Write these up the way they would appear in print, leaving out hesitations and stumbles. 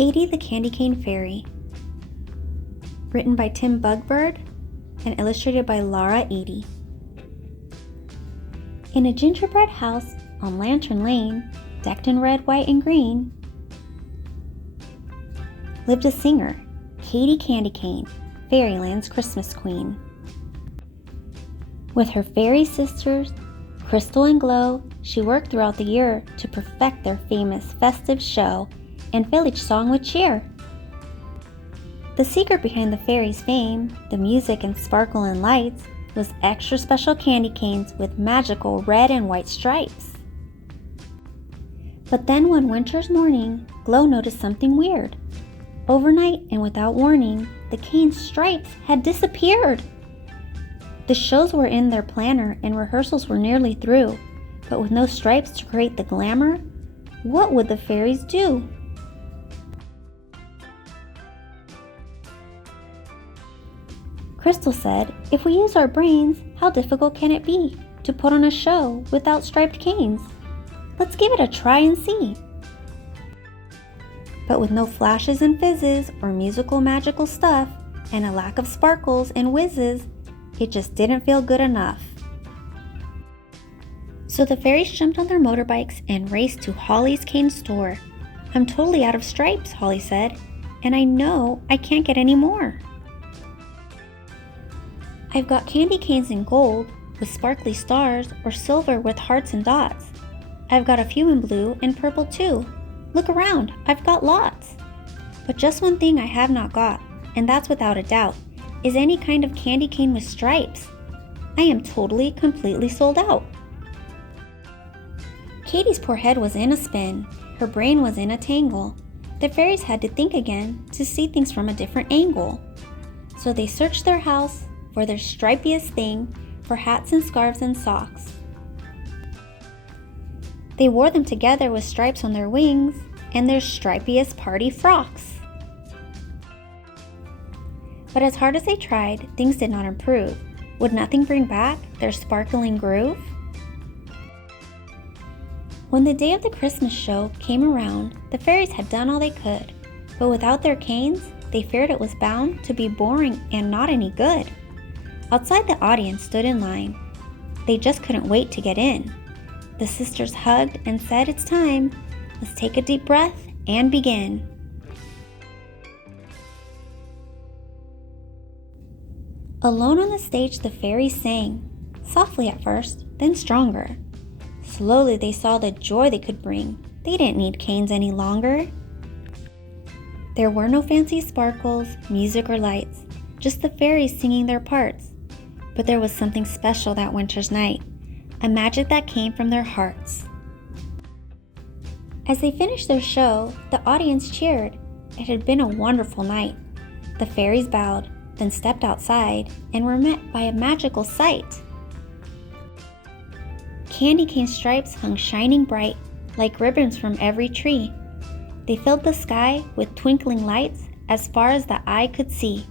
Katie the Candy Cane Fairy. Written by Tim Bugbird and illustrated by Lara Ede. In a gingerbread house on Lantern Lane, decked in red, white, and green, lived a singer, Katie Candy Cane, Fairyland's Christmas Queen. With her fairy sisters, Crystal and Glow, she worked throughout the year to perfect their famous festive show and fill each song with cheer. The secret behind the fairies' fame, the music and sparkle and lights, was extra special candy canes with magical red and white stripes. But then one winter's morning, Glow noticed something weird. Overnight and without warning, the cane's stripes had disappeared. The shows were in their planner and rehearsals were nearly through, but with no stripes to create the glamour, what would the fairies do? Crystal said, "If we use our brains, how difficult can it be to put on a show without striped canes? Let's give it a try and see." But with no flashes and fizzes or musical magical stuff and a lack of sparkles and whizzes, it just didn't feel good enough. So the fairies jumped on their motorbikes and raced to Holly's cane store. "I'm totally out of stripes," Holly said, "and I know I can't get any more. I've got candy canes in gold with sparkly stars or silver with hearts and dots. I've got a few in blue and purple too. Look around, I've got lots. But just one thing I have not got, and that's without a doubt, is any kind of candy cane with stripes. I am totally, completely sold out." Katie's poor head was in a spin. Her brain was in a tangle. The fairies had to think again to see things from a different angle. So they searched their house for their stripiest thing, for hats and scarves and socks. They wore them together with stripes on their wings and their stripiest party frocks. But as hard as they tried, things did not improve. Would nothing bring back their sparkling groove? When the day of the Christmas show came around, the fairies had done all they could, but without their canes, they feared it was bound to be boring and not any good. Outside, the audience stood in line. They just couldn't wait to get in. The sisters hugged and said, "It's time. Let's take a deep breath and begin." Alone on the stage, the fairies sang, softly at first, then stronger. Slowly they saw the joy they could bring. They didn't need canes any longer. There were no fancy sparkles, music, or lights, just the fairies singing their parts. But there was something special that winter's night, a magic that came from their hearts. As they finished their show, the audience cheered. It had been a wonderful night. The fairies bowed, then stepped outside and were met by a magical sight. Candy cane stripes hung shining bright like ribbons from every tree. They filled the sky with twinkling lights as far as the eye could see.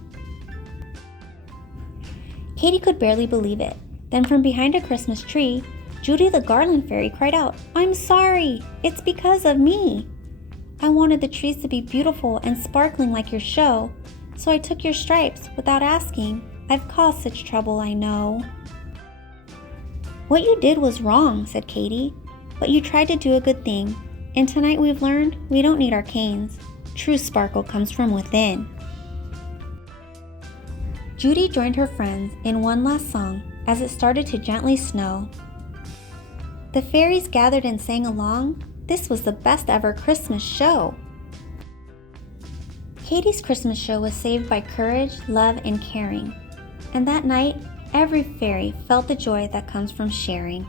Katie could barely believe it. Then from behind a Christmas tree, Judy the Garland Fairy cried out, "I'm sorry, it's because of me. I wanted the trees to be beautiful and sparkling like your show, so I took your stripes without asking. I've caused such trouble, I know." "What you did was wrong," said Katie, "but you tried to do a good thing, and tonight we've learned we don't need our canes. True sparkle comes from within." Judy joined her friends in one last song as it started to gently snow. The fairies gathered and sang along. This was the best ever Christmas show. Katie's Christmas show was saved by courage, love, and caring. And that night, every fairy felt the joy that comes from sharing.